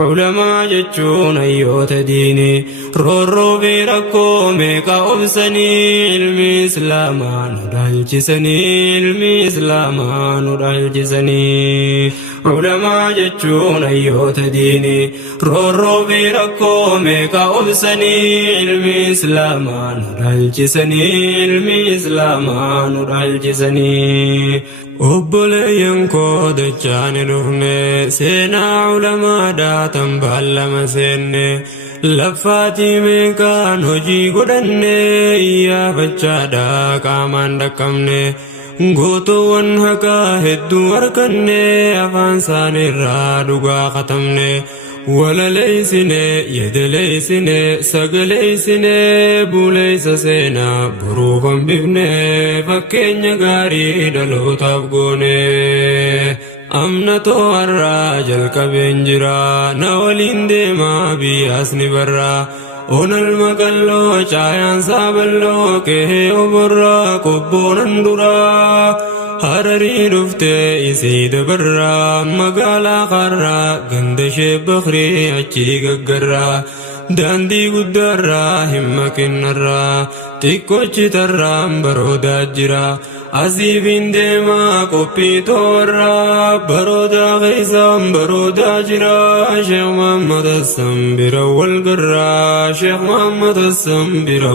علماء جتشون أيوت ديني رورو بيركو ميكا أبسني علمي إسلاما نرى الجسني علمي إسلاما نرى الجسني علماء جتشون أيوت ديني رورو بيركو ميكا أبسني علمي إسلاما نرى الجسني علمي إسلاما نرى الجسني أبليين كود جان رهن سينا علماء داتن بالما سين لفاتي ميكان هجي قدن يا بچادا كامان دكمن غوتوان حقا هدو وركن أفان ساني را دغا ختمن ولا ليسني يد ليسني سق ليسني بوليس سينا بروفا ببني فكين غاري دلو تابغوني أمنتو الراجل كبنجرا نولين ديما بياسني برا on المقلو چايان سابلو كه وبرا كبون دورا هرري دفته إسيد برا مقالا خرا گندش بخري اچي گگرا داندي قدرا همك النرا تيكوچ ترام برودا جرا عزيبين ديما قبي تورا برودا غيزام برودا جرا شيخ محمد السنبر والقرا شيخ محمد السنبر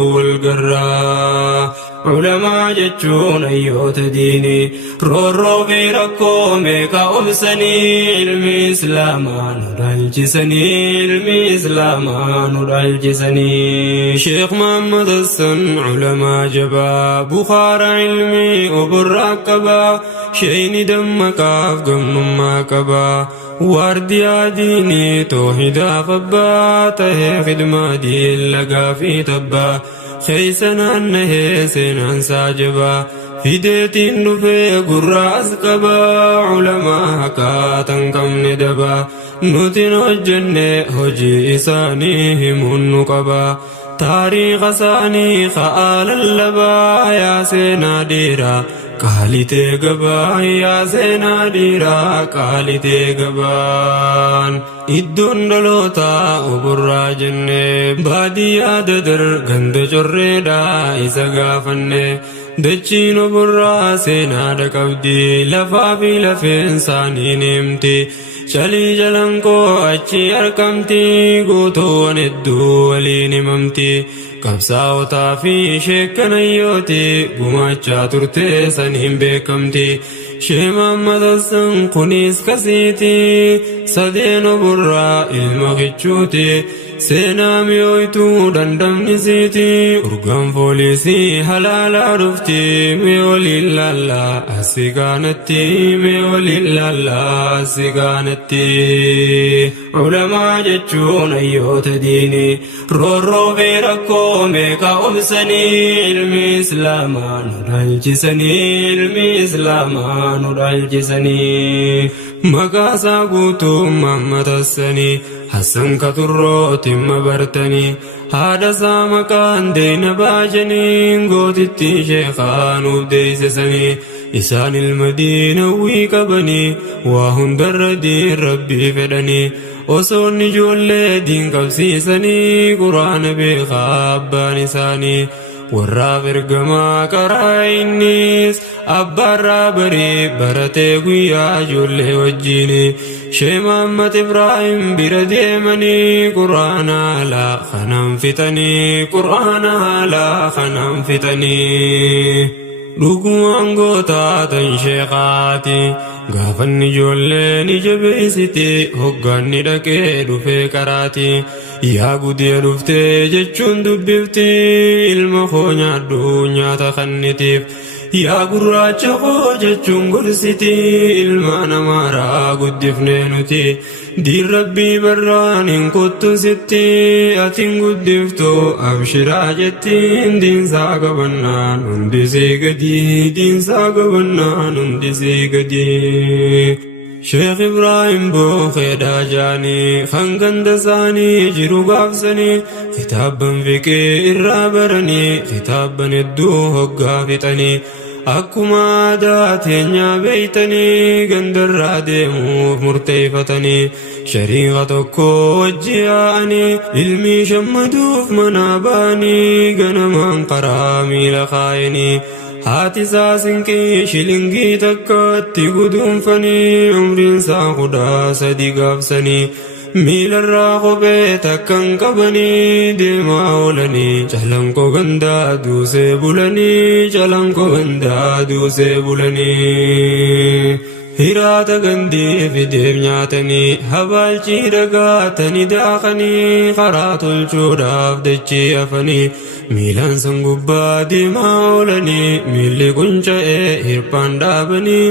والقرا علماء جتشون أيوت ديني رورو بيركو ميكا أبسني علمي إسلاما نرى الجسني علمي إسلاما نرى الجسني شيخ محمد السن علماء جبا بخار علمي وبركبا شيني دمك أفقم ما كبا وارديا ديني توحيدا فبا تهي خدمة دي اللقا في تبا خيسنا أنه سنان ساجبا فيدتين نفي قراس كبا علماء كاتن كم ندبا نتن الجنة هجي إسانيهم النقبا تاريخ ساني خآل اللبا يا سينا ديرا قالتي قبا يا سينا ديرا قالتي قبان إدون دلوتا وبرا جنة باديا ددر غند جردا إسا غافن دچين برا سينا دكبدي لفافي لفين ساني نمتي شلي جلنكو أچي أركمتي قوتون الدو ولين ممتي قبساوتا في شكنيوتي قماچا ترتي سنهم بكمتي شيخ محمد السن قنيس كسيتي سدين برا المغيچوتي سينام يويتو دندم نسيتي أرغم فوليسي حلالا رفتي ميولي لالا أسيقانتي ميولي لالا أسيقانتي علماء جتشون أيوت ديني رورو بيركو ميكا أبسني علمي إسلاما نرى الجسني علمي إسلاما نرى الجسني مقاسا قوتو محمد السني حسن كترو تم برتني هذا سامكان دين باجني قوتتي شيخان وبديس سني إسان المدينة ويكبني وهندر دين ربي فدني وصون جول دين قبسيسني قرآن بخاب نساني warra bergama karainis abbarra bari barate guyyaa ijoollee wajjini Sheikh Muhammad Ibrahim bira deemanii quraana la khanam fitanii quraana la khanam fitanii dhugumaan gootaatan sheekaati gaafanni ijoolleen jabeessite hoggaanni dhaqee dhufee karaati yaa gudee dhuftee jechuun dubbifti ilma koo nyaadhu nyaata kannitiif yaa gurraacha koo jechuun gorsiti ilma namaaraa guddifnee nuti diin rabbii barraan hin kottu sitti atiin guddiftu abshiraa jettiin diinsaa qabannaan hundisee gadi diinsaa qabannaan hundisee gadi Sheikh Ibrahim Bookheda jaanii khanganda saanii jiru gaafsanii kitaaban fiqee irraa baranii kitaaban hedduu hoggaa fixanii akkuma daateenya beeytanii gandarraa deemuuf murteeffatanii shariiqa tokko wajji yaa'anii ilmii shammaduuf mana ba'anii ganamaan karaa miila kaayanii haati isaa sinqii shilingii takkatti guduunfanii umriinsaa 13 gaafsanii miilarraa kophee takkan qabanii deemaa oolanii calanqoo gandaa duusee bulanii calanqoo gandaa duusee bulanii hiraata gandii fideef nyaatanii habaalchii dhagaatanii daakanii karaa tolchuudhaaf dachii hafanii miilaan san gubbaa deemaa oolanii miilli qunca'ee hirphaan dhaabanii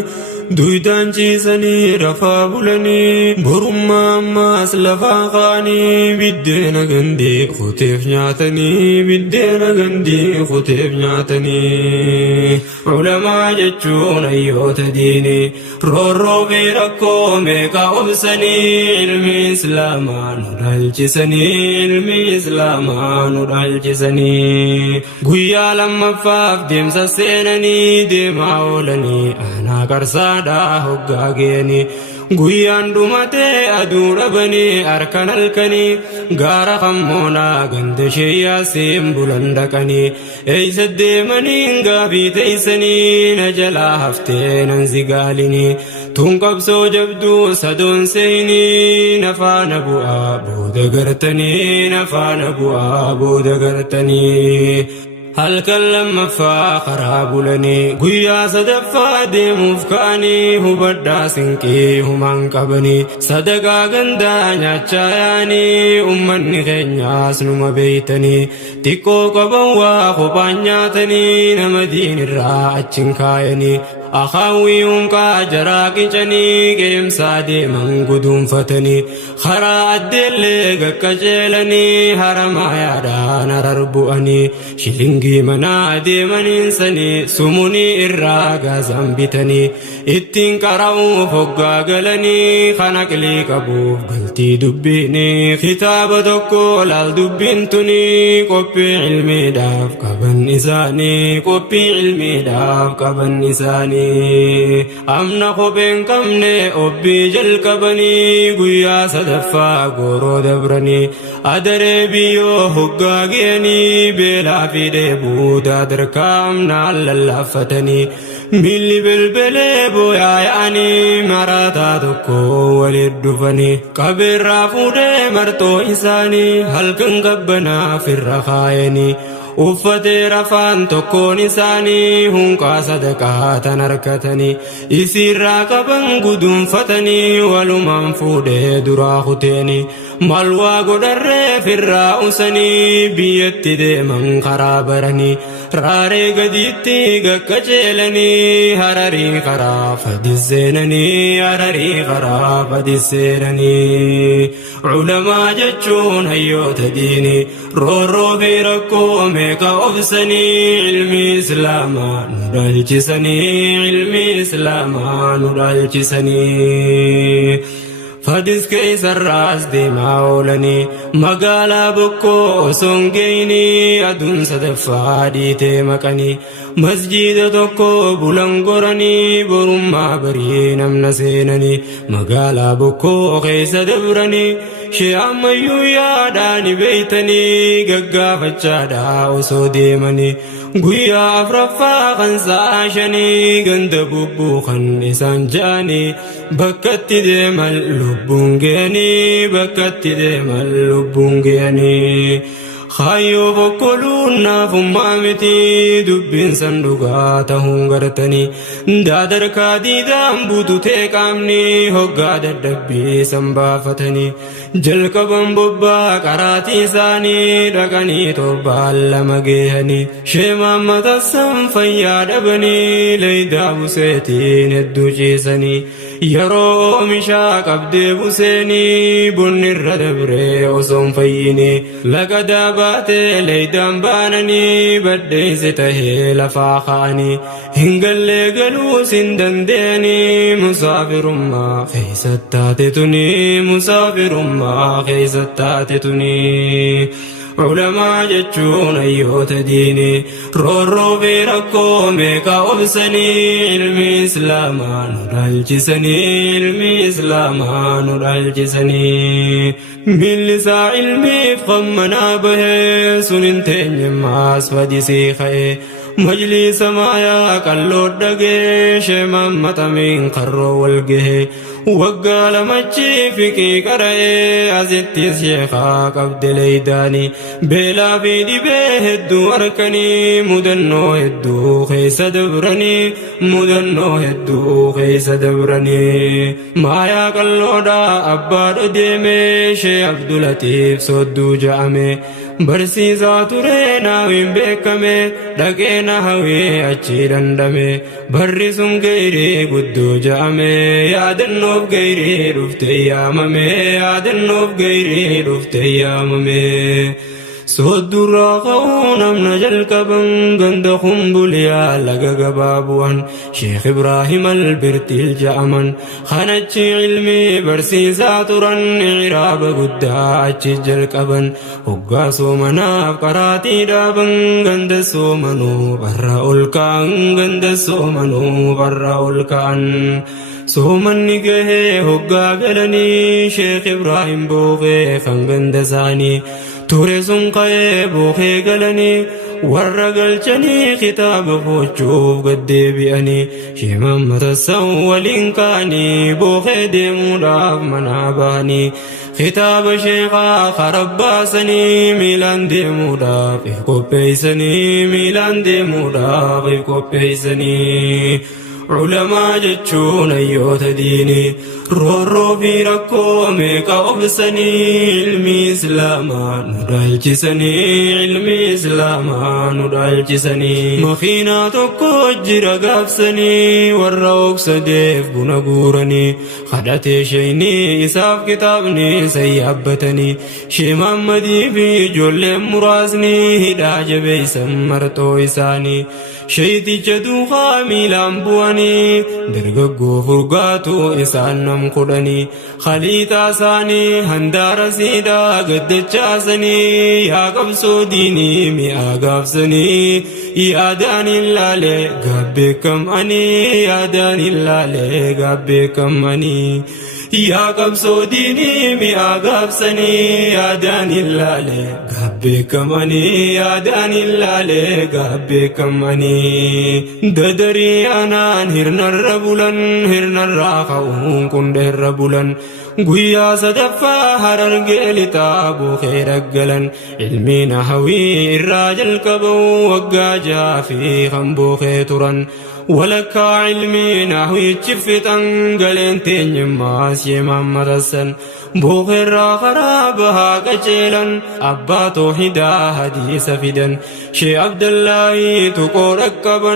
duydaan ciisanii rafaa bulanii borummaa ammaas lafaa kaanii biddeena gandii kuteef nyaatanii biddeena gandii kuteef nyaatanii ulamaa jechuun hayyoota diinii roorroo fi rakkoo meeqa obsanii ilmi islaamaa nu dhaalchisanii ilmi islaamaa nu dhaalchisanii guyyaa lammaffaaf deemsa seenanii deemaa oolanii aanaa qarsaa hoggaa geeni guyyaan dhumatee aduu dhabanii harkan halkanii gaara kammoonaa ganda sheeyyaasiin bulan dhaqanii eeysa deemanii gaafii teeysanii na jalaa haftee nan zigaalinii tun qabsoo jabduu sadoon seeyinii nafaana bu'aa booda gartanii nafaana bu'aa booda gartanii halkan lammaffaa karaa bulanii guyyaa sadaffaa deemuuf ka'anii hubadhaa sinqii humaan qabanii sadaqaa gandaa nyaachaa yaanii ummanni keenyaas numa beeytanii xiqqoo qaban waa kophaan nyaatanii nama diinirraa achin kaayanii akaawwii hunqaa jaraa qicanii qeemsaa deeman guduunfatanii karaa addeellee gaqqajeelanii haramaa yaadaan harar bu'anii shilingii manaa deemaniinsanii sumunii irraa gaazaan bitanii ittiin qara'uuf hoggaa galanii kan aqlii qabuuf galtii dubbiinii kitaaba tokko laal dubbiin tunii qophii ilmiidhaaf qaban isaanii qophii ilmiidhaaf qaban isaanii amna kopheen qabne obbii jalqabanii guyyaa sadaffaa gooroo dabranii adaree biyyoo hoggaa ge'anii beelaa fi dheebuu daadarkaa amnaan lallaafatanii miilli belbelee booyaa yaa'anii maraataa tokko waliin dhufanii qabeerraa fuudhee marxoo isaanii halkan qabbanaaf irra kaayanii uffatee rafaan tokkoon isaanii hunqaa sadaqaa tan harkatanii isiirraa qaban guduunfatanii walumaan fuudhee duraa kuteenii malwaa godharree firraa usanii biyyatti deeman karaa baranii raaree gadiitti gaqqajeelanii hararii karaa fadisseenanii hararii karaa fadisseenanii ulamaa jechuun hayyoota diinii roorroo fi rakkoo meeqa obsanii ilmi islaamaa nu dhaalchisanii ilmi islaamaa nu dhaalchisanii fadis keeysarraas deemaa oolanii magaalaa bokkoo osoon geeyinii aduun sadaffaa dhiitee maqanii masjiida tokko bulan goranii borummaa barii namna seenanii magaalaa bokkoo keeysa dabranii shee ammayyuu yaadaani beeytanii gaggaafachaadhaa osoo deemanii guyyaa afraffaa kan sa'a 5 ganda bubbuu kan isaan ja'anii bakkatti deeman lubbuun ge'anii bakkatti deeman lubbuun ge'anii Khayyoo bokkoluun naafummaa miti dubbiin san dhugaa ta'uun gartanii daadarkaa diidaan bututee qaamni hoggaa dadhabbii san baafatanii jalqaban bobbaa qaraatii isaanii dhaqanii torbaan 2 geeyanii sheemaan matassan fayyaa dhabanii leeydaa buseetiin hedduu ciisanii yeroo oomishaa qabdee buseenii bunni irra dabree osoon fayyinii laqadaa baatee leeydaan baananii baddeeyse tahee lafaa ka'anii hin gallee galuus hin dandeenii musaafirummaa keeysat taate tunii musaafirummaa keeysat taate tunii علماء جتشون أيوت ديني رورو بيركو ميكا وبسني علمي إسلاما نرالجسني علمي إسلاما نرالجسني من لسا علمي فخمنا به سننتين جماس فديسي خي مجلس مايا قلو دقي شمامة من قرو والقه وقال مجي فيكي قرأي أزدتي شيخا قبد ليداني بلا في دبه الدو أركني مدنو الدو خيس دبرني مدنو الدو خيس دبرني مايا قلو دا أباد ديمي شي عبد اللطيف صدو جامي برسيسا ترينا وين بكمي دقينا هوي أجي دندمي برسون غيري قدو جامي يادنوف غيري رفتي ياممي يادنوف غيري رفتي ياممي سود الراقون من جلكبن غند خنبليا لغا بابوان شيخ إبراهيم البرتي الجامن خانتش علمي برسيسا ترن عراب قداش جلكبن هقا سومناف قراتي دابن غند سومنو برا الكان غند سومنو برا الكان سومن نگه هقا غلني شيخ إبراهيم بوغي خنغند زاني توري سنقاي بوخي قلني ورقل جني خطاب فوچوف قد بياني شمام متسول كاني بوخي ديمو داف مناباني خطاب شيخا خرباسني ميلان ديمو داف إفكو بيسني ميلان ديمو داف إفكو بيسني علماء جتشون أيوت ديني رورو في ركو ميكا أبسني علمي إسلاما ندالجسني علمي إسلاما ندالجسني مخينا تكو جرى قافسني والروك سديف بنقورني خدتي شيني إساف كتابني سيابتني شمام مدي في جل مراسني هداج بيسم مرتو إساني شيتي جدو خامي لامبواني درقو فرقاتو إسانم قدني خليتا ساني هندار سيدا قد جاسني يا قبسو ديني ميا قبسني يا داني اللالي قبكم أني يا داني اللالي قبكم أني يا قبسو ديني ميا قبسني يا داني اللالي قبكم أني يا داني اللالي قبكم أني ددري أنا هرنا الربولن هرنا الراقون كن الربولن قويا صدفا هرر قيل تابو خير قلن علمي نحوي الراجل كبو وقا جافي خنبو خيترن ولك علمي نحوي تشفتن قلن تنجماس يمام مدسن بوخر خرابها كجيلا أبا توحيدا حديث فدن شي عبد الله تقو ركبا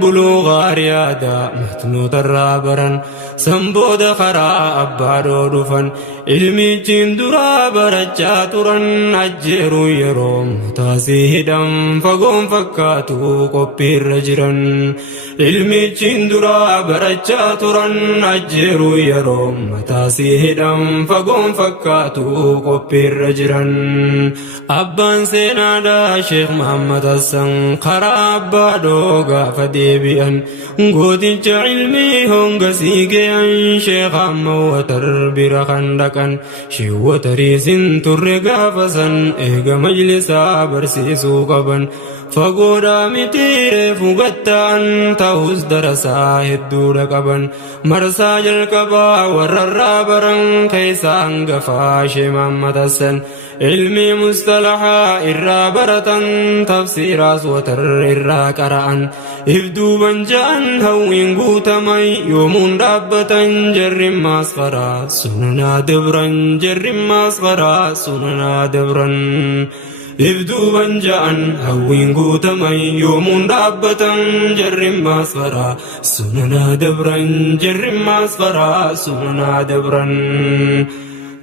بلوغ ريادا متنو ترابرا سنبود خرا أبا دودفن علمي جندرا برجا ترن أجيرو يروم تاسيهدم فقوم فكاتو قبير رجرن علمي جندرا برجا ترن أجيرو يروم تاسيهدم فقوم فكاتو قبير رجرن أبان سينادا شيخ محمد السن خرا أبا دوغا فديبيان قوتنج علمي هنغ سيقيان شيخ أمو وتربير خندقان شيو تريسين ترقا فسن إيغا مجلسا برسيسو قبن فقودا متير فقطان تاوز درسا هدو رقبن مرسا جلقبا وررابرن كيسان قفا شمام متسن علمي مصطلحا الرابرتن تفسيراس وتر الراكران إفدو بنجان هوين قوتمي يومون رابتن جرم ماسفرا سننا دبرن جرم ماسفرا سننا دبرن إفدو بنجان هوين قوتمي يومون رابتن جرم ماسفرا سننا دبرن جرم ماسفرا سننا دبرن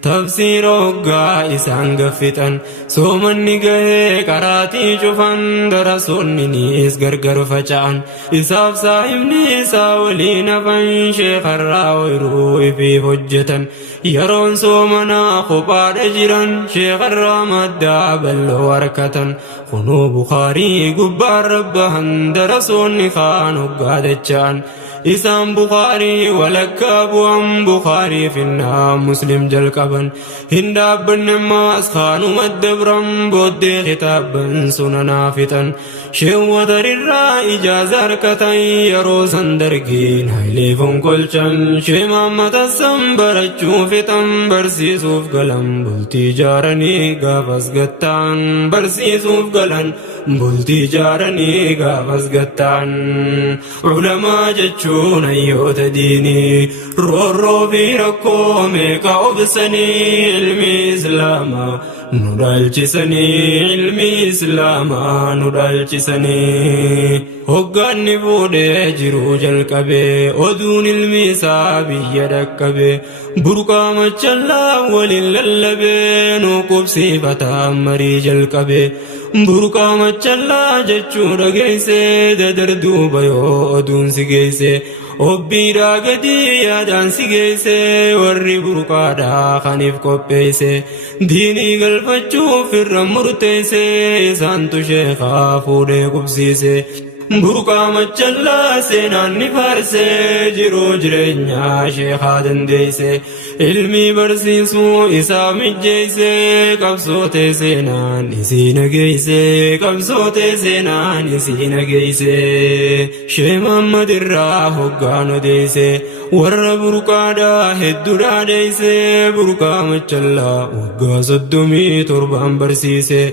تفسير وقا إسان قفتن سومن نقه قراتي شفن درسون نيس غرغر فجان إساف صاحب نيسا ولين فن شيخ الراوي روي في حجتن يرون صومنا خبار جيران شيخ الرامد بل وركة خنو بخاري قبار ربهن درسون خانو قادتشان إسام بخاري ولكاب وام بخاري في النام مسلم جلقبا هنداب بنماس خانو مدبرم بود خطابا سننا فتن شو در الرا إجازة ركتا يرو سندرقين هيليفون كلشن شما متسنبرچو فتن برسيسوف قلم بلتي جارني قافز قطان برسيسوف قلم بلتي جارني قافز قطان علماء جتشون أيوت ديني رو في ركو ميكا أبسني علمي إسلاما نرالجسني علمي إسلاما نرالجسني هقاني فودي جرو جلقبي ودون الميسا بيدكبي برقا مجلا ولللبي نوكب سيفتا مري جلقبي برقا مجلا جچو رگيسي ددردو بيو ودون سيگيسي obbii raagadi yaadaan si geesse warri burqaadhaa kaniif qopheesse diinii galfachuuf irra murteesse isaantu sheekaa fuudhee qubsiise burqaa machallaa seenaan ni faarse jiruu jireenyaa sheekaa dandeesse ilmii barsiisuu isaa mijjeesse qabsootee seenaan isii nageesse qabsootee seenaan isii nageesse shee Muhammad irraa hoggaan odeesse warra burqaadhaa hedduudhaa deesse burqaa machallaa waggaa 37 barsiise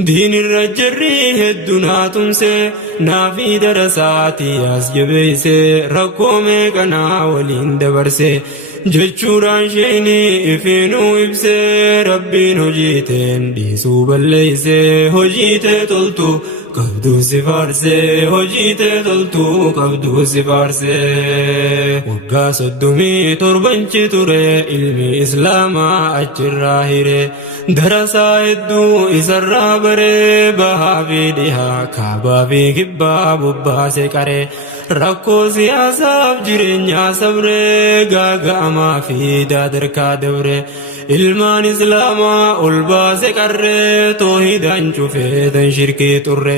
دين الرجري هدنا تمسي نافي درساتي أسجبيسي ركومي كنا ولين دبرسي جچوران شيني إفينو إبسي ربين هجيتين ديسو بليسي هجيتي تلتو قبدو سفارسي هجيتي تلتو قبدو سفارسي وقا صدومي تربنچي توري علمي إسلاما أجراهيري درسا هدو إسرا بري بها في ديها كابا في كبا ببا سكري ركو سياساف جرينيا سبري غاغا ما في دادر كادبري ilmaan islaamaa ol baase qarree toohidaan cufeetan shirkii turre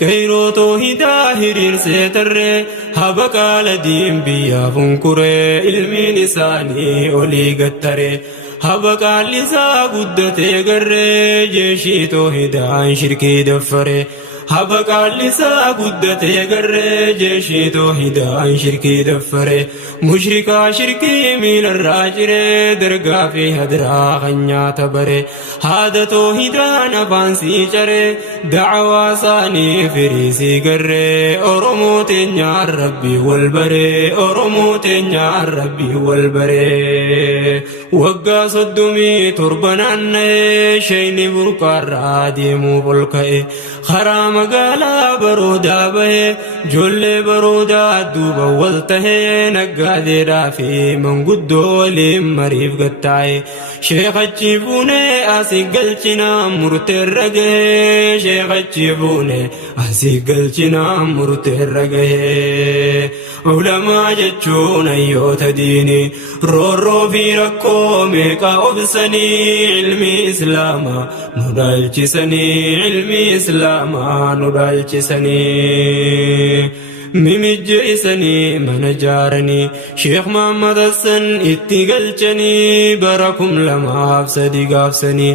kayroo toohidaa hiriirsee tarree haba qaala diin biyyaa funkuree ilmiin isaanii olii gattare haba qaalli isaa guddatee garree jeeshii toohidaan shirkii daffare haba qaalli isaa guddatee garree jeeshii toohidaan shirkii daffare mushrikaa shirkii miilarraa ciree dargaa fi hadiraa kan nyaata bare haada toohidaan afaan sii caree dacwaa isaanii firiisii garree oromoo teenyaan rabbii wal baree oromoo teenyaan rabbii wal baree waggaa 37 naanna'ee shayni burqaarraa deemuuf ol ka'e karaa magaalaa baroodaa bahee ijoollee baroodaa duuba wal tahee naggaadeedhaa fi manguddoo waliin mariif gattaa'e sheekachi fuunee asii galchinaa murteerra gahee sheekachi fuunee asii galchinaa murteerra gahee ulamaa jechuun hayyoota diinii roorroo fi rakkoo meeqa obsanii ilmi islaamaa nu dhaalchisanii ilmi islaamaa nu dhaalchisanii mimijjeessanii mana jaaranii Sheekh Muhammad Hassan itti galchanii bara 2003 gaafsanii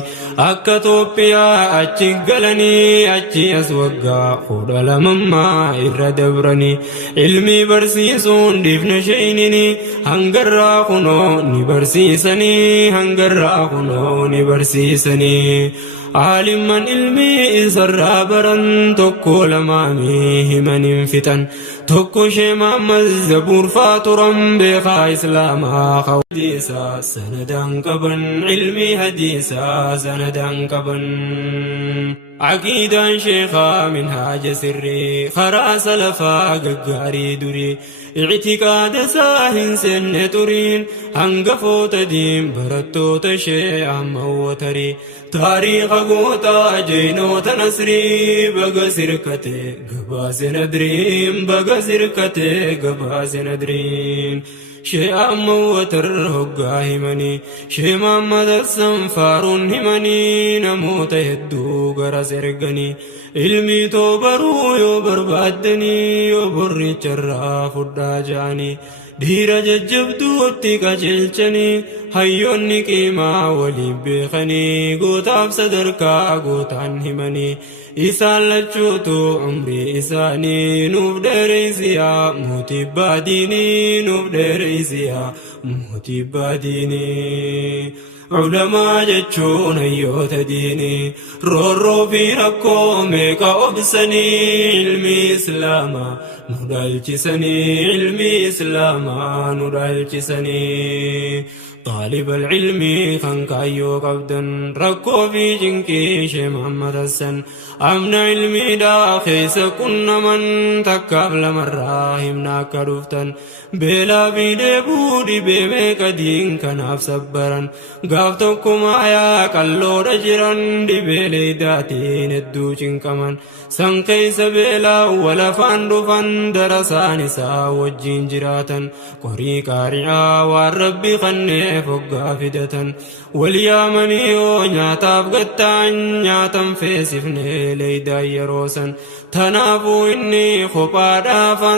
akka Itoophiyaa achi galanii achi as waggaa 12 irra dabranii ilmi barsiisuun dhiifna sheenini hangarraa kunoo ni barsiisanii hangarraa kunoo ni barsiisanii عالما علمي إسرى برن تكو لمامي همن فتن تكو شما مزبور فاترم بخا إسلاما حديثا سندان كبن علمي حديثا سندان كبن عقيدا شيخا منهاج سري خرا سلفا ققاري دري اعتقاد ساهن سن ترين هنقفوت دين برتو تشيع موتري تاريخ قوتا جينوت نسري بقى سركتي قباس ندريم بقى سركتي قباس ندريم شيئا موتر هقاهمني شي محمد السنفارون همني نموت يدو غرس ارغني علمي توبرو يو بربادني يو بري چرا فدا جاني دير ججبدو اتقا جلچني حيوني قيما ولي بيخني قوتاب صدركا قوتان همني إسان لچوتو عمري إساني نوف دريسيا موتي باديني نوف دريسيا موتي باديني علماء جچون أيوت ديني رو في ركو ميكا أبسني علمي إسلاما ندالجسني علمي إسلاما ندالجسني طالب العلم خنك أيو قبدا ركو في جنكي شي محمد السن أمن علمي دا خيس كن من تكابل مراهم ناك رفتن بلا في دبودي بميك دين كناف سبرا قافتكم آيا كاللو رجرا دي بلي داتين الدوشن كمان سن كيس بلا ولا فان درسان سا وجين جراتا قري كارعا والرب خني فقا فدة واليامني نياتاف قطان نياتم في سفني ليدا يروسا تنافو إني خبا دافا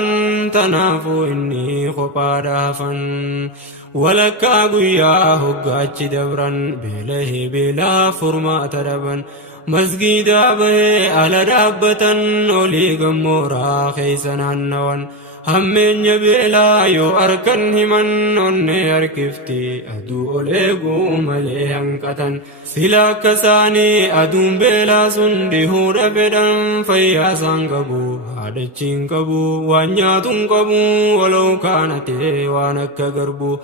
ولكا قويا هقاچ دبرا بله بلا فرما تربا مسجدا به على دابة ولي قمورا خيسنا النوان همين يبلا يو أركن همن أني أركفتي أدو أوليقو ملي أنكتن سلا كساني أدوم بلا سندي هور بدن فياسان قبو هادچين قبو وانياتون قبو ولو كانتي وانك قربو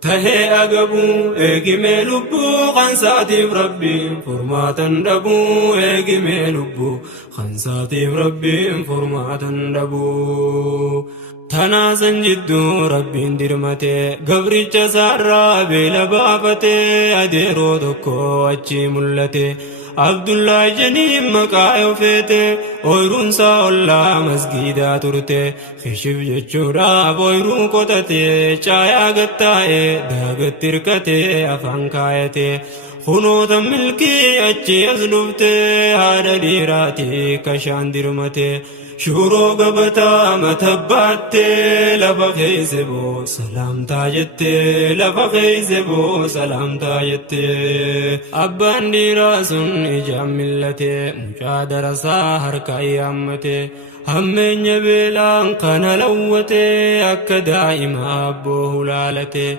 تهي أقبو إيقمي لبو خنساتي بربي فرماتا دبو إيقمي لبو خنساتي بربي فرماتا دبو تناسا جدو ربي درمته قبري جسارا بلا بافته أديرو دكو أجي ملته عبد الله جنيم مقايو فيته اويرون سا الله مسجدا ترته خشب جچورا بويرون قطته چايا گتاي داغت تركته افان كايته خنوت ملكي اچي ازلوبته هذا ديراتي كشان درمته شورو قبتا متباتي لفا خيزبو سلام تاجتي لفا خيزبو سلام تاجتي أبان ديراسون إجام ملتي مجادر ساهر كأيامتي همين يبيلان قنا لوتي أكا دائما أبوه لالتي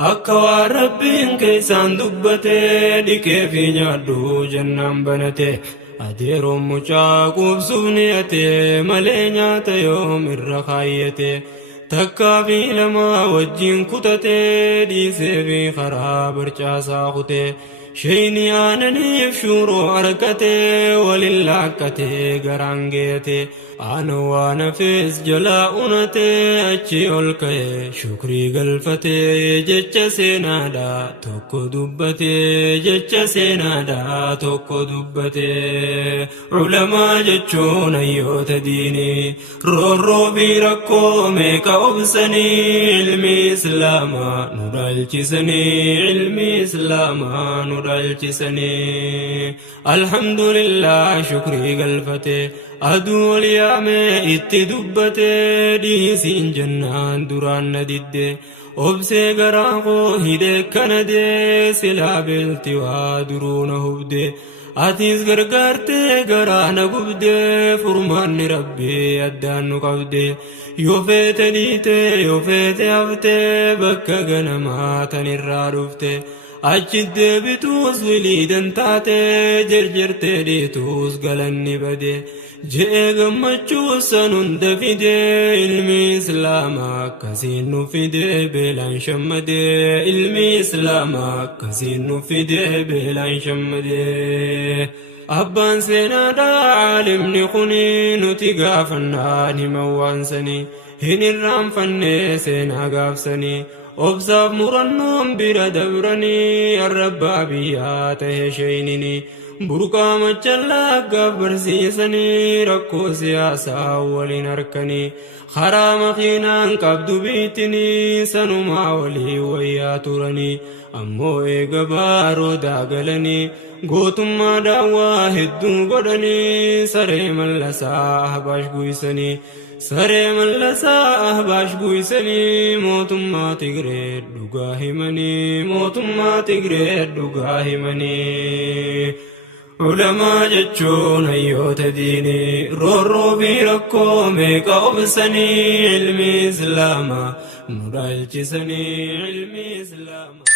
أكا واربين كيسان دبتي دي كيفي نادو جنان بنتي أديرو مچاقوب سبنيته ملينيات يوم الرخايته تكافي لما وجين كتته ديسي في خراب رچاسا خته شيني آنني فشورو أركته وللعكته غرانگيته آنو وانا فيس جلاؤنته اچي الكي شكري غلفته جچ سينادا توكو دبته جچ سينادا توكو دبته علماء جچون ايوت ديني رو بيركو ميكا أبسني علمي إسلاما ندالچسني علمي إسلاما ندالچسني الحمد لله شكري غلفته أدو اليامي اتدبته ديسين جنان دران ندده أبسي غراقو هده كنده سلا بالتوا درون هبده آتيس غرغرته غرانا قبده فرمان ربي أدان نقبده يوفيت ديته يوفيت أفته بكا غنمات نرارفته أجد بتوس وليدن تاته جرجرته ديتوس غلن بده جئ غمچو سنند فيده علمي إسلاما كسين نفيده بلان شمده علمي إسلاما كسين نفيده بلان شمده أبان سينا دا عالم نخوني نتغافنا نموان سني هن الرام فني سينا غافسني obsaaf murannoon bira dabranii arrabbaa biyyaa ta'e sheenini burqaa machallaa gaaf barsiisanii rakkoo siyaasaa waliin harkanii karaa makiinaan qabdu biitinii sanumaa walii wayyaa turanii ammoo eega baaroo daagalanii gootummaa daawwaa hedduu godhanii saree mallasaa ahbaash guysanii saree mallasaa ahbaash guysanii mootummaa Tigree dhugaa himanii mootummaa Tigree dhugaa himanii ulamaa jechuun hayyoota diinii roorroo fi rakkoo meeqa obsanii ilmi islaamaa nu dhaalchisanii ilmi islaamaa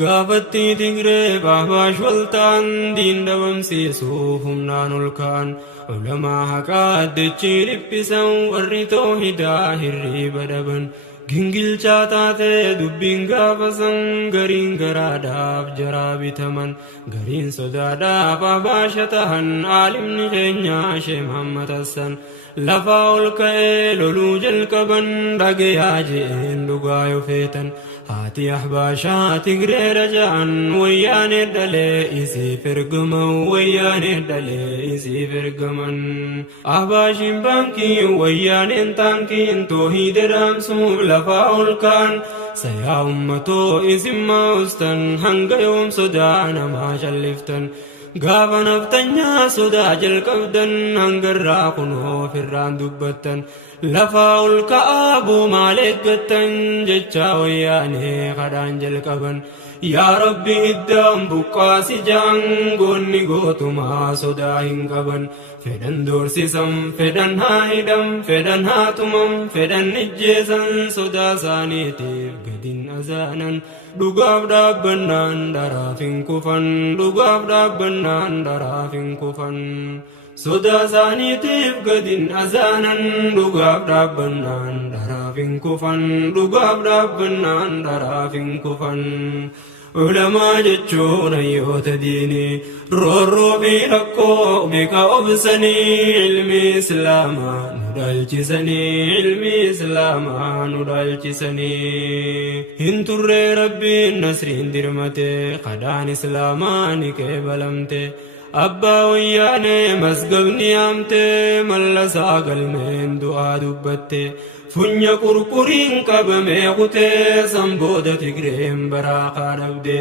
gaafatti Tigree ahbaash waltaan diin dhabamsiisuuf humnaan ol ka'an ulamaa haqaa addachii dhiphisan warri tawhiidaa hirriiba dhaban gingilchaa taatee dubbiin gaafasan gariin garaadhaaf jaraa bitaman gariin sodaadhaaf ahbaasha tahan aalimni keenyaa shee Muhammad Hassan lafaa ol ka'ee loluu jalqaban dhagayaa je'een dhugaa yoo feetan haati ahbaashaa Tigree raja'an wayyaanee dhalee isiif ergaman wayyaanee dhalee isiif ergaman ahbaashiin baankii wayyaaneen taankiin toohiida dhaamsuuf lafaa ol ka'an sayaa ummatoo isin maa'ustan hanga yoom sodaa namaa calliftan gaafa naftanyaa sodaa jalqabdan hangarraa kunoo ofirraan dubbattan lafaa ol ka'aa boomaal eeggattan jecha wayyaanee kadhaan jalqaban yaa rabbi hiddaan buqqaasi jaangoonni gootumaa sodaa hin qaban fedhan doorsisan fedhan haa hidhan fedhan haa tuman fedhan ijjeesan sodaa isaaniitiif gadin azaanan dhugaaf dhaabbannaan dharaaf hin kufan dhugaaf dhaabbannaan dharaaf hin kufan sodaa isaaniitiif gadin azaanan dhugaaf dhaabbannaan dharaaf hin kufan dhugaaf dhaabbannaan dharaaf hin kufan ulamaa jechuun hayyoota diinii roorroo fi rakkoo meeqa obsanii ilmi islaamaa nu dhaalchisanii ilmi islaamaa nu dhaalchisanii hin turree rabbiin nasriin dirmate kadhaan islaamaa ni qeebalamte abbaa wayyaanee masgabni yaamte mallasaa galmeen du'aa dubbatte funya qurquriin qabamee kutee sanbooda Tigreen barakaa dhabde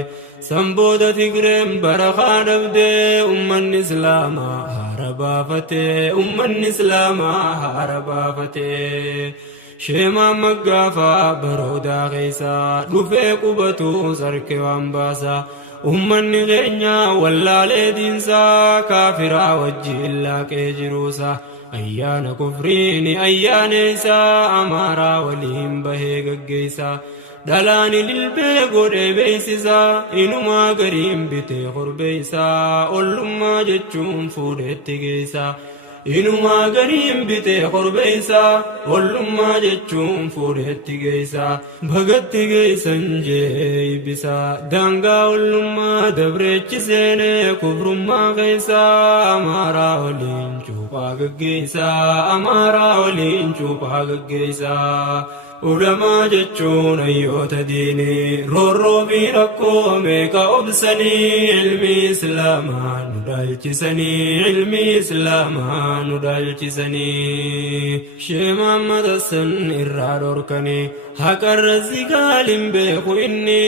sanbooda Tigreen barakaa dhabde ummanni islaamaa haara baafate ummanni islaamaa haara baafate sheemaan maggaafaa baroodaa keessaa dhufee qubatu sarke waan baasa ummanni keenya wallaalee diinsaa kaafiraa wajjiin laaqee jiruusa ayyaana kufriini ayyaaneessa amaaraa waliin bahee gaggeessa dhalaani lilbee godhee beeksisa inumaa gariin bitee korbeessa ollummaa jechuun fuudheetti geessa inumaa gariin bitee korbeessa ollummaa jechuun fuudheetti geessa bagatti geessan jee ibisa daangaa ollummaa dabreechiseenee kufrummaa keessa amaaraa waliin cuuphaa gaggeessa amaaraa waliin cuuphaa gaggeessa ulamaa jechuun hayyoota diinii roorroo fi rakkoo meeqa obsanii ilmi islaamaa nu dhaalchisanii ilmi islaamaa nu dhaalchisanii shee Muhammad Hassan irraa dhorkanii haqarra zigaalin beeku inni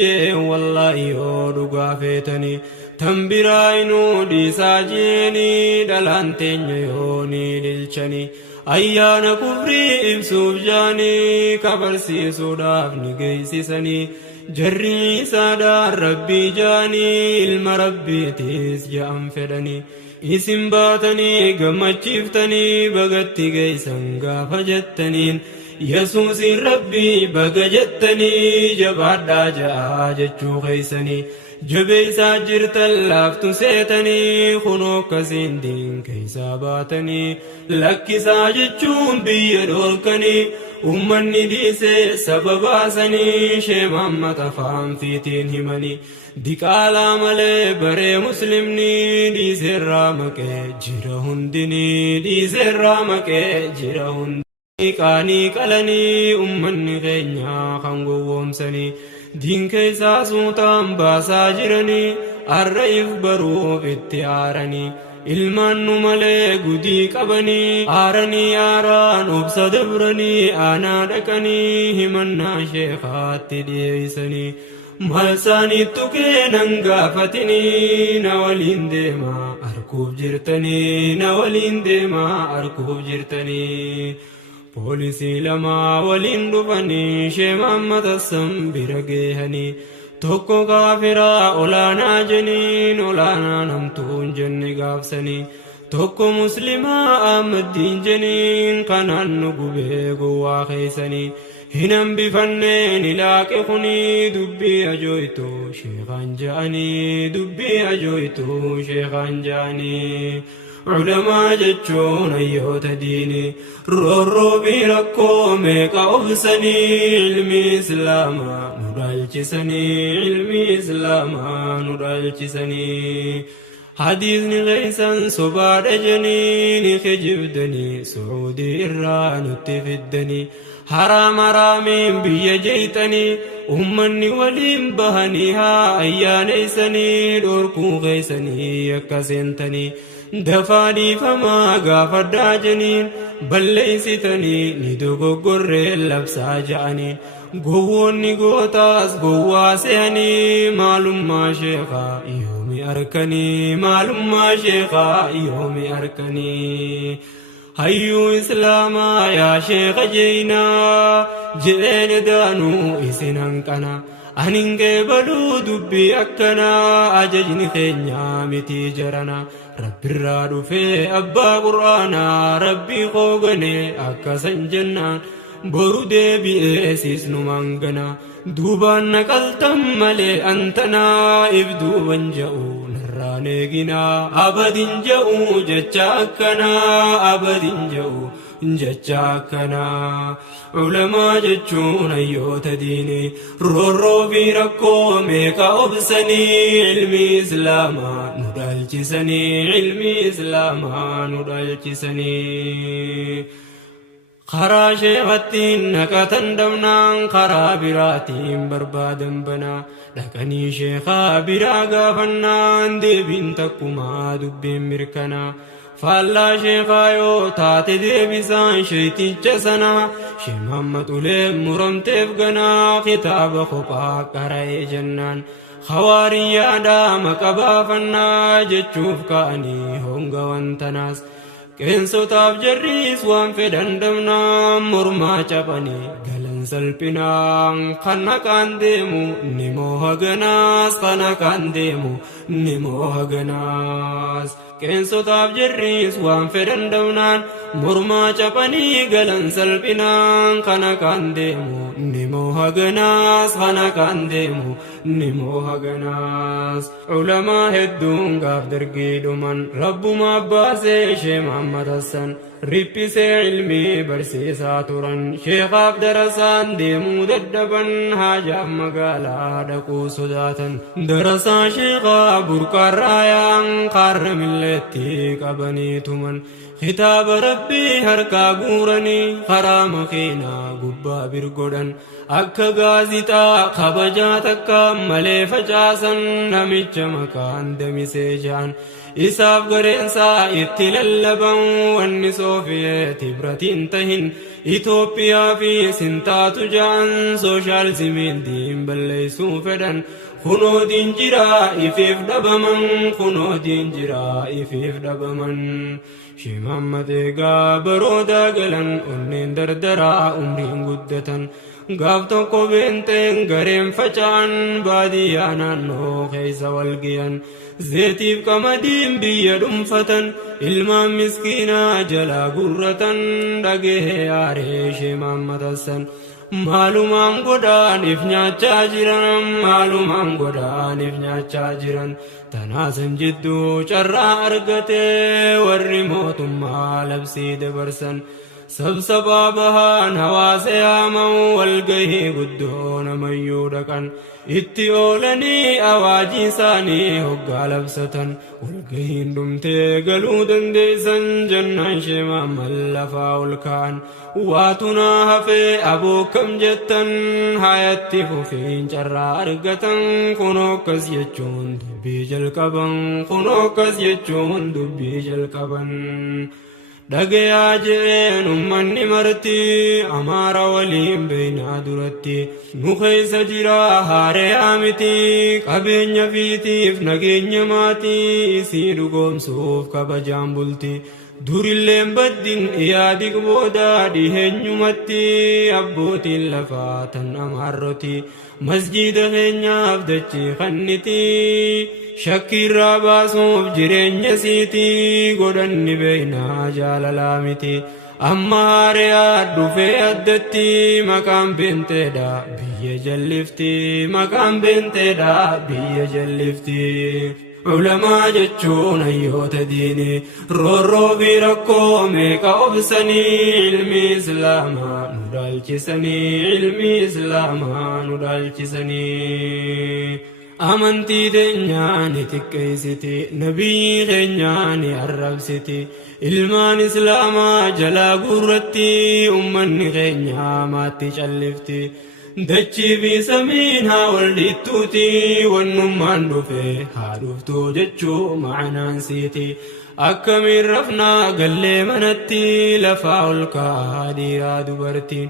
jeen wallaahi yoo dhugaa feetanii tan biraa inuu dhiisaa jeenii dhalaan teenya yoo ni dhilchanii ayyaana kufrii ibsuuf jaanii kabarsiisuudhaaf ni geessisanii jarri isaadhaan rabbii jaanii ilma rabbiitiis ja'an fedhanii isin baatanii gammachiiftanii bagatti geessan gaafa jettaniin yesuusin rabbii baga jettanii jabaadhaa ja'a jechuu keeysanii jabeeysaa jirtan laaftu seetanii kunoo akkasiin diin keeysaa baatanii lakkisaa jechuun biyya dhoorkanii ummanni dhiisee saba baasanii shee Muhammad afaan fiitiin himanii diqaalaa malee baree muslimni dhiiseerraa maqee jira hundinii dhiiseerraa maqee jira hundi qaanii qalanii ummanni keenya kan gowwoomsanii diin keessaa suutaan baasaa jiranii arra'if baruuf itti aaranii ilmaan nu malee gudii qabanii aaranii aaraan obsa dabranii aanaa dhaqanii himannaa sheekaatti dhiyeessanii malsaaniittu keenan gaafatinii na waliin deemaa arguuf jirtanii na waliin deemaa arguuf jirtanii poolisii lama waliin dhufanii Sheekh Muhammad Hassan bira geehanii tokko kaafiraa olaanaa jeniin olaanaa namtuun jenne gaafsanii tokko muslimaa Ahmaddiin jeniin kanaan nu gubee gowwaa keessanii hin hambifanneen ilaaqe kunii dubbii ajooytu sheekaan ja'anii dubbii ajooytu sheekaan ja'anii ዑለማ jechuun hayyoota diinii roorroobii rakkoo meeqa obsanii ilmi islaamaa nu dhaalchisanii ilmi islaamaa nu dhaalchisanii hadiisni keeysan sobaadha janii kijibdanii su'uudii irraa nutti fiddanii haraam haraamiin biyya jeeytanii ummanni waliin bahanii haa ayyaaneysanii dhorkuu keeysanii akka seentanii dafanii famaa gaafadhaa janiin balleeysitanii ni dogoggorree labsaa ja'anii gowwoonni gootaas gowwaa se'anii maalummaa sheekaa yoomi arkanii maalummaa sheekaa yoomi arkanii hayyuu islaamaa yaa sheeka jeynaa jedheen daanuu isin hanqana anin geebaluu dubbii akkanaa ajajni keenyaa mitii jarana rabbirraa dhufee abbaa qur'aanaa rabbii qooganee akkasan jennaan boru deebi'ee siisnumaan gana duubaan naqaltan malee antanaa ibduuban ja'u narraan eeginaa abadin ja'u jecha akkanaa abadin ja'u jecha akkanaa ዑለmaa jechuun hayyoota diinii roorroo fi rakkoo meeqa obsanii ilmi islaamaa nu dhaalchisanii ilmi islaamaa nu dhaalchisanii karaa sheekattiin naqatan dhabnaan karaa biraatiin barbaadan banaa dhaqanii sheekaa biraa gaafannaan deebiin takkumaa dubbiin mirkanaa faallaa sheekaa yoo taate deebisaan sheeyticha sanaa Sheekh Muhammad ulee muramteef ganaa kitaaba kophaa qara'ee jennaan hawaariyyaadhaa maqabaafannaa jechuuf ka'anii honga wantanaas qeensotaaf jarriis waan fedhan dhabnaan mormaa cabanii galan salphinaan kan naqaan deemu ni mooha ganaas kan naqaan deemu ni mooha ganaas qeensotaaf jarriis waan fedhan dhabnaan mormaa cabanii galan salphinaan kan naqaan deemu ni mooha ganaas kan naqaan deemu ni mooha ganaas ዑለmaa hedduun gaaf dargii dhuman rabbumaa baasee Sheekh Muhammad Hassan riphisee ilmii barsiisaa turan sheekaaf darasaan deemuu dadhaban haajaaf magaalaa dhaquu sodaatan darasaa sheekaa burqaarraayaan kaarra milleetti qabanii tuman kitaaba rabbii harkaa guuranii karaa makiinaa gubbaa birgodhan akka gaazixaa kabajaa takka malee facaasan namicha maqaan damisee ja'an isaaf gareensaa itti lallaban wanni Soofiyet Ibratiin tahin Itoophiyaa fi sintaatu ja'an sooshaalizimiin diin balleeysuu fedhan kunoo diin jiraa ifiif dhabaman kunoo diin jiraa ifiif dhabaman Sheekh Muhammad eegaa baroodaa galan onneen dardaraa umriin guddatan gaaf tokko beenteen gareen faca'an baadiyyaa naannoo keeysa walgiyan zeetiif qamadiin biyya dhunfatan ilmaan miskiinaa jalaa gurratan dhagee aaree Sheekh Muhammad Hassan maalumaan godhaaniif nyaachaa jiran maalumaan godhaaniif nyaachaa jiran tanaasan jidduu carraa argatee warri mootummaa labsii dabarsan sabsabaa bahaan hawaasa yaaman walgahii guddoo namayyuu dhaqan itti oolanii awaajii isaanii hoggaa labsatan walgahiin dhumtee galuu dandeessan jannaan sheemamman lafaa ol ka'an waatunaa hafee abookkam jettan hayatti fufiin carraa argatan kunoo akkas jechuun dubbii jalqaban kunoo akkas jechuun dubbii jalqaban dhagayaa jeen ummanni marti amaara waliin beeynaa duratti nu keessa jira haareyaa miti qabeenya fiitiif nageenya maatii isii dhugoomsuuf kabajaan bulti durilleen baddin yaadik booda dhiheenyumatti abbootiin lafaa tan amaarroti masjiida keenyaaf dachii kanniti shakkirraa baasuuf jireenya siitii godhanni beeynaa jaalalaa miti amma haareyaa dhufee addatti maqaan beenteedha biyya jallifti maqaan beenteedha biyya jallifti ulamaa jechuun hayyoota diini roorroo fi rakkoo meeqa obsanii ilmi islaamaa nu dhaalchisanii ilmi islaamaa nu dhaalchisanii amantii teenyaa ni xiqqeessiti nabii keenyaa ni arrabsiti ilmaan islaamaa jalaa gurratti ummanni keenyaa maatti callifti dachii fi samiin haa wal dhiittuuti wannummaan dhufe haa dhuftuu jechuu ma'anaan siiti akkamiin rafnaa gallee manatti lafaa ol ka'aa dhiiraa dubartiin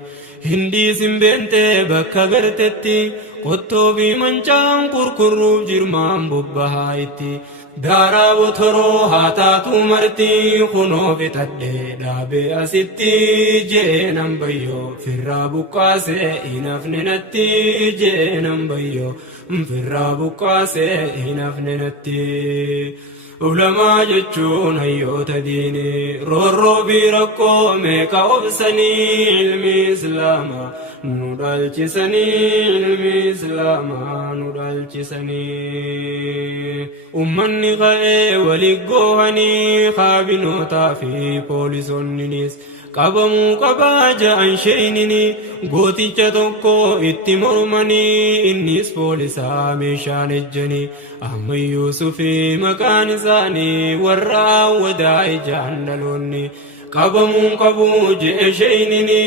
hindii simbeentee bakka gartetti qottoo fi mancaan kurkurruuf jirmaan bobbahaa itti daaraa botoroo haa taatu marti kunoo fixadhee dhaabee asitti jeenan bayyoo firraa buqqaasee hin hafne natti jeenan bayyoo firraa buqqaasee hin hafne natti ulamaa jechuun hayyoota diini roorroo fi rakkoo meeqa obsanii ilmi islaamaa nu dhaalchisanii ilmi islaamaa nu dhaalchisanii ummanni ka'ee walitti goohanii kaabinootaa fi poolisoonninis qabamuu qabaa ja'an sheeynini gooticha tokko itti mormanii innis poolisaa meeshaan ejjanii amma yuusufi maqaan isaanii warra awwadaa ijaan dhaloonni qabamuun qabuu je'e sheeynini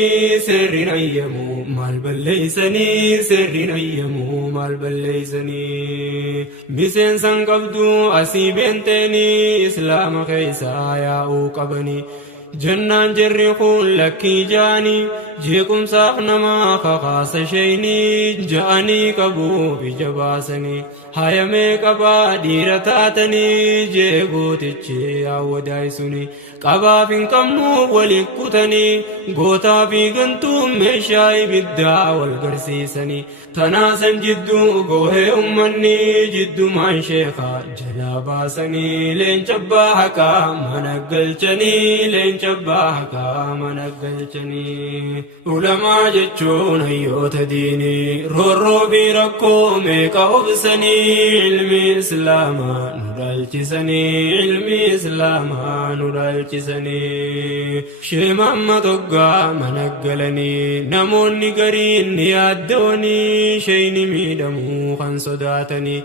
seerriin ayyamu maal balleeysanii seerriin ayyamu maal balleeysanii miseensan qabdu asii beenteenii islaama keessaa yaa'uu qabanii jannaan jirri kun lakkii ja'anii jeequmsaaf namaa kakaasa sheeynii ja'anii qabuuf ija baasanii hayamee qabaa dhiira taatanii jee gootichi awwadaa'isuni qabaaf hin qabnu waliin kutanii gootaa fi gantuun meeshaa ibiddaa wal garsiisanii tanaasan jidduu goohee ummanni jiddumaan sheekaa jalaa baasanii leenca abbaa haqaa mana galchanii leenca abbaa haqaa mana galchanii ulamaa jechuun hayyoota diinii roorroo fi rakkoo meeqa obsanii ilmi islaamaa nu dhaalchisanii ilmi islaamaa nu dhaalchisanii sheemamma toggaa mana galanii namoonni gariin ni yaadda'anii sheeyni miidhamuu kan sodaatanii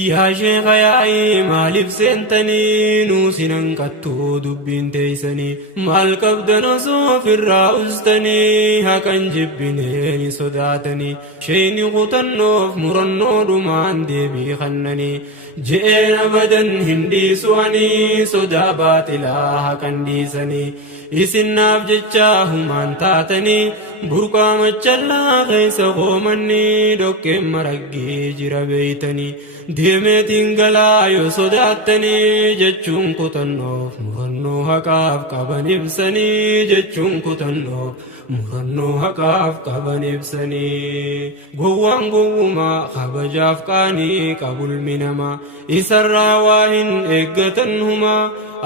yaa sheekha yaa'ii maaliif seentanii nuusinan qattuu dubbiin teeysanii maal qabdan osoo ofirraa ustanii haqan jibbinee ni sodaatanii sheeyni kutannoof murannoodhumaan deebii kannanii je'een abadan hin dhiisu'anii sodaa baaxilaa haqan dhiisanii isinnaaf jecha humaan taatanii burqaa machallaa keessa qoomanni dhoqqeen maraggee jira beeytanii deemeetiin galaa yoo sodaattanii jechuun kutannoof murannoo haqaaf qaban ibsanii jechuun kutannoof murannoo haqaaf qaban ibsanii gowwaan gowwumaa kabajaaf qaanii qabulmi namaa isarraa waa hin eeggatan humaa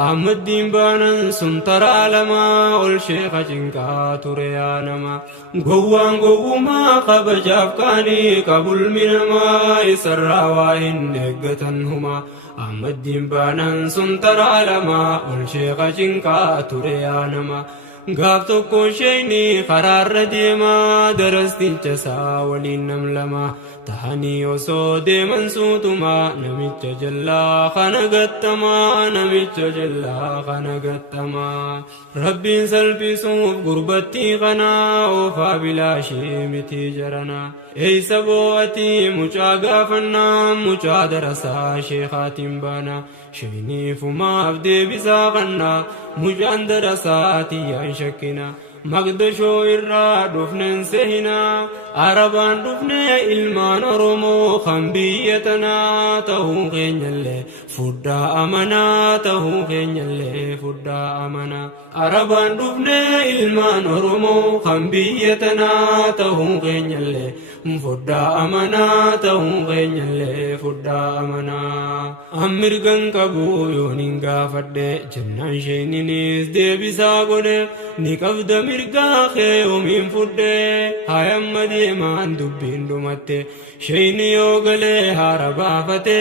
ahmaddiin baanan sun taraa lamaa ol sheeka cinqaa ture yaa namaa gowwaan gowwumaa kabajaaf qaanii qabulmi namaa isarraa waa hin eeggatan humaa ahmaddiin baanan sun taraa lamaa ol sheeka cinqaa ture yaa namaa gaaf tokko sheeyni karaarra deemaa darasticha isaa waliin nam lama tahanii osoo deeman suutumaa namicha jallaa kana gattamaa namicha jallaa kana gattamaa rabbiin salphisuuf gurbattii kanaa oofaa bilaashii miti jaranaa eeysa boo'atii mucaa gaafannaa mucaa darasaa sheekaatiin baana sheeyniifumaaf deebisaa kannaa mucaan darasaatii yaan shakkina maqdashoo irraa dhufneen sehinaa arabaan dhufnee ilmaan oromoo kan biyya tanaa ta'uu keenyallee fudhaa amanaa ta'uu keenyallee fudhaa amanaa arabaan dhufnee ilmaan oromoo kan biyya tanaa ta'uu keenyallee fudhaa amanaa ta'uu keenyallee fudhaa amanaa ammirgan qabu yooniin gaafadhe jennaan sheeninis deebisaa godhe ni qabda mirgaa kee yoomiin fudhe hayamma deemaan dubbiin dhumatte sheeyni yoo galee haara baafate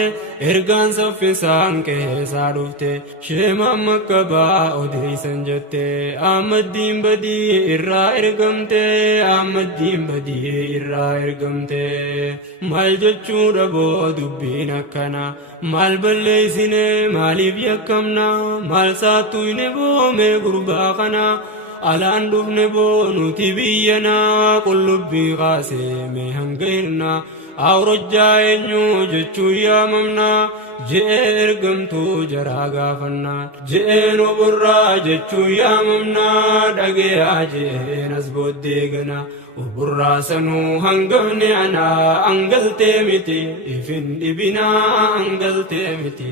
ergaan saffisaan keessaa dhufte sheemaan makkabaa odeeysan jette ahmaddiin badii irraa ergamte ahmaddiin badii irraa ergamte maal jechuudha boo dubbiin akkana maal balleeysine maaliif yakkamna maal saattuine boomee gurbaa kana alaan dhufne boo nuti biyyanaa qullubbii kaasee mee hanga hirnaa awrojjaa eenyu jechuu yaamamnaa je'ee ergamtuu jaraa gaafannaa je'een oborraa jechuu yaamamnaa dhageeyaa je'een as booddee ganaa oborraa sanuu hangafne anaa angaltee miti ifin dhibinaa angaltee miti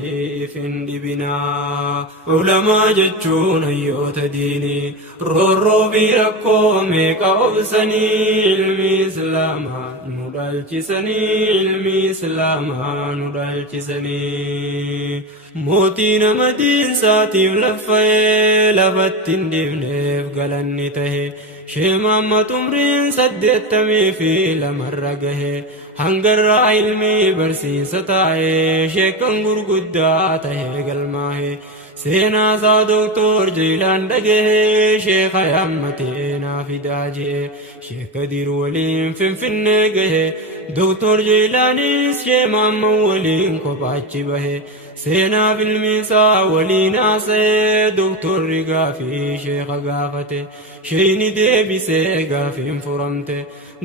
ifin dhibinaa ulamaa jechuun hayyoota diinii roorroo fi rakkoo meeqa obsanii ilmi islaamaa nu dhalchisanii ilmi islaamaa nu dhalchisanii mootii nama diinsaatiif laffa'ee lafatti hin dhiifneef galanni tahe sheemammat umriin 82 gahe hangarraa ilmi barsiisa taa'ee sheekan gurguddaa tahee galmaa'ee seenaasaa doktor Jiilaan dhagahee sheeka yaammatee naafidaa je'e sheeka diru waliin finfinnee gahe doktor Jiilaanis sheemamman waliin kophaachi bahe seenaaf ilmiisaa waliin haasa'ee doktorri gaafii sheeka gaafate sheeyni deebisee gaafiin furamte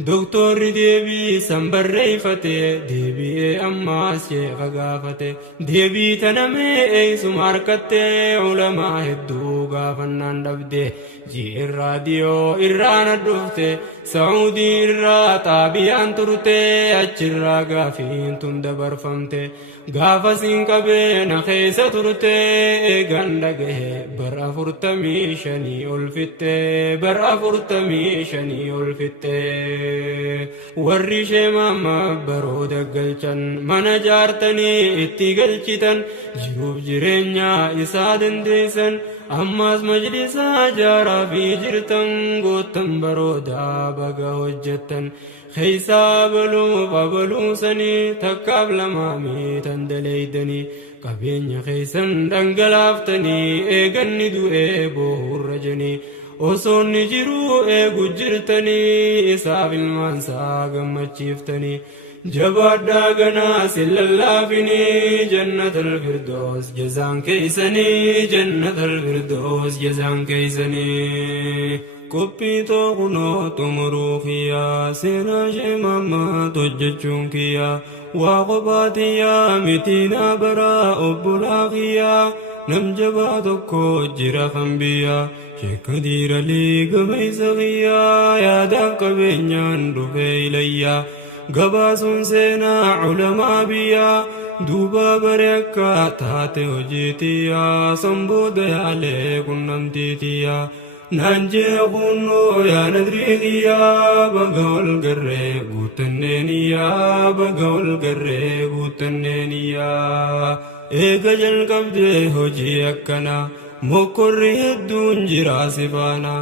doktorri deebiisan barreeyfate deebi'ee ammaas sheeka gaafate deebii tanamee eeysuma harkatte ulamaa hedduu gaafannaan dhabde ji'in raadiyoo irraan dhufte saa'udii irraa xaabiyaan turte achirraa gaafiin tun dabarfamte gaafasiin qabeena keessa turte eegan dhagahe bara 45 ol fitte bara 45 ol fitte warri sheemamma baroo daggalchan mana jaartanii itti galchitan jiruuf jireenya isaa dandeeysan ammaas majlisaa jaaraa fi jirtan goottan baroodaa baga hojjettan keeysaa baluuf abaluusanii takkaaf lamaa miitan daleeydanii qabeenya keeysan dhangalaaftanii eeganni du'ee boohurra janii osoonni jiruu eegu jirtanii isaaf ilmaansaa gammachiiftanii jabaadhaa ganaa sillallaafini jannatal firdoos jazaan keeysanii jannatal firdoos jazaan keeysanii qophii tookunoo xumuruu kiyyaa seenaa sheemammat hojjechuun kiyyaa waa qophaatiyyaa mitiinaa baraa obbolaa kiyyaa nam jabaa tokko jira kan biyyaa sheeka diiralii gameeysa kiyyaa yaadaan qabeenyaan dhufee ilayyaa gabaasuun seenaa ulamaa biyyaa duuba bare akka taate hojiitiyyaa sanbooda yaalee qunnamtiitiyyaa naan jee kunnoo yaa nadriikiyyaa baga wal garree guuttanneeniyyaa baga wal garree guuttanneeniyyaa eega jalqabdee hojii akkanaa mokkorri hedduun jiraa si faana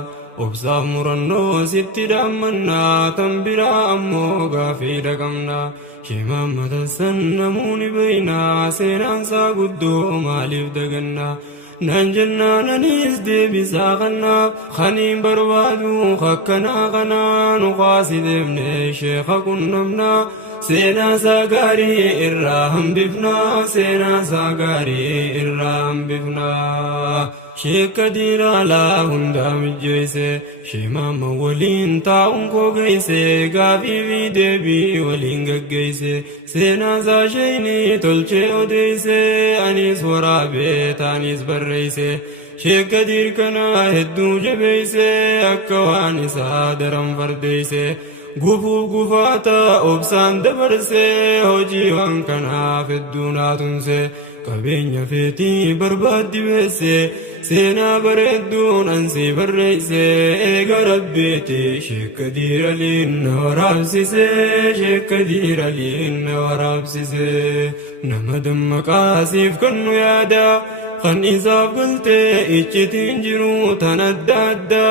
obsaaf murannoo sitti dhaammannaa tan biraa ammoo gaafii dhaqamnaa sheemammat san namuuni beeynaa seenaansaa guddoo maaliif dagannaa ننجنا ننزدي بساقنا خنين بربادو خكنا غنا نقاسد ابن الشيخ كنمنا سينا ساقاري إرام بفنا سينا ساقاري إرام بفنا شيك ديرا لا هندام جيسي شمام ولين تاون كو جيسي غافي في دبي ولين جيسي سينا سا شيني تلچه وديسي أنيس ورابي تانيس بريسي شيك دير كنا هدو جبيسي أكواني سادرم فرديسي غفو غفاتا أبسان دبرسي هجي وانكنا في الدونا تنسي قبين فيتي برباد بيسي سينا بردون أنسي بريسي إيقا ربيتي شيك دير لين ورابسيسي شيك دير لين ورابسيسي نمدم مقاسيف كنو يادا خن إذا قلت إجتين جنو تندادا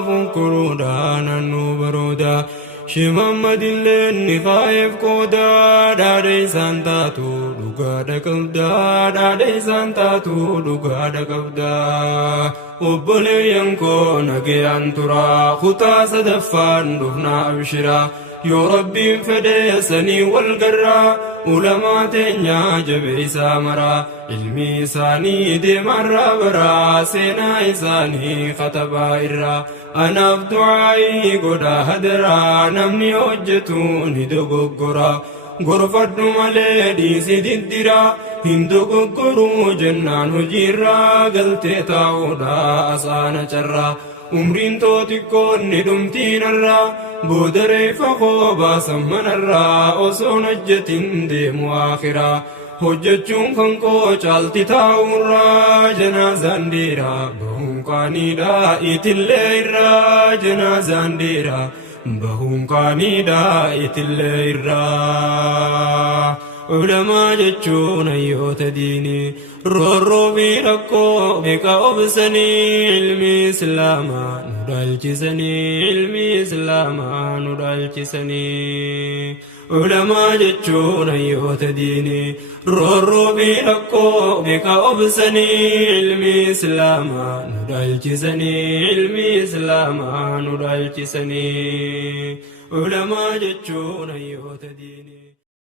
فنكرو دانا نوبرودا شمامد اللين خايف كودا دادي سانتاتو دوغا دكبدا دادي سانتاتو دوغا دكبدا وبولي ينكو نجي أنترا خطا سدفان دفنا أبشرا يا ربي فديسني والقرا علماء تنيا جبي سامرا علمي ساني دي مرة برا سينا إساني خطبا إرا أنا بدعائي قدا هدرا نمني حجتوني دقوقرا غرفت مالي ديسي ددرا هندو قرو جنان هجيرا قلتي تاودا أسانا چرا عمرين توتكون ندمتين الرا بودري فخوبا سمن الرا أسون الجتين دي مواخرا حجتشون خنكو چالتي تاورا جنازان ديرا بهم قانيدا إتليرا جنازان ديرا بهم قانيدا إتليرا علماء جتشون أيوت ديني رورو بيركو بكا أبسني علمي إسلاما ندالجسني علمي إسلاما ندالجسني علماء جتشون أيوت ديني رورو بيركو بكا أبسني علمي إسلاما ندالجسني علمي إسلاما ندالجسني علماء جتشون أيوت ديني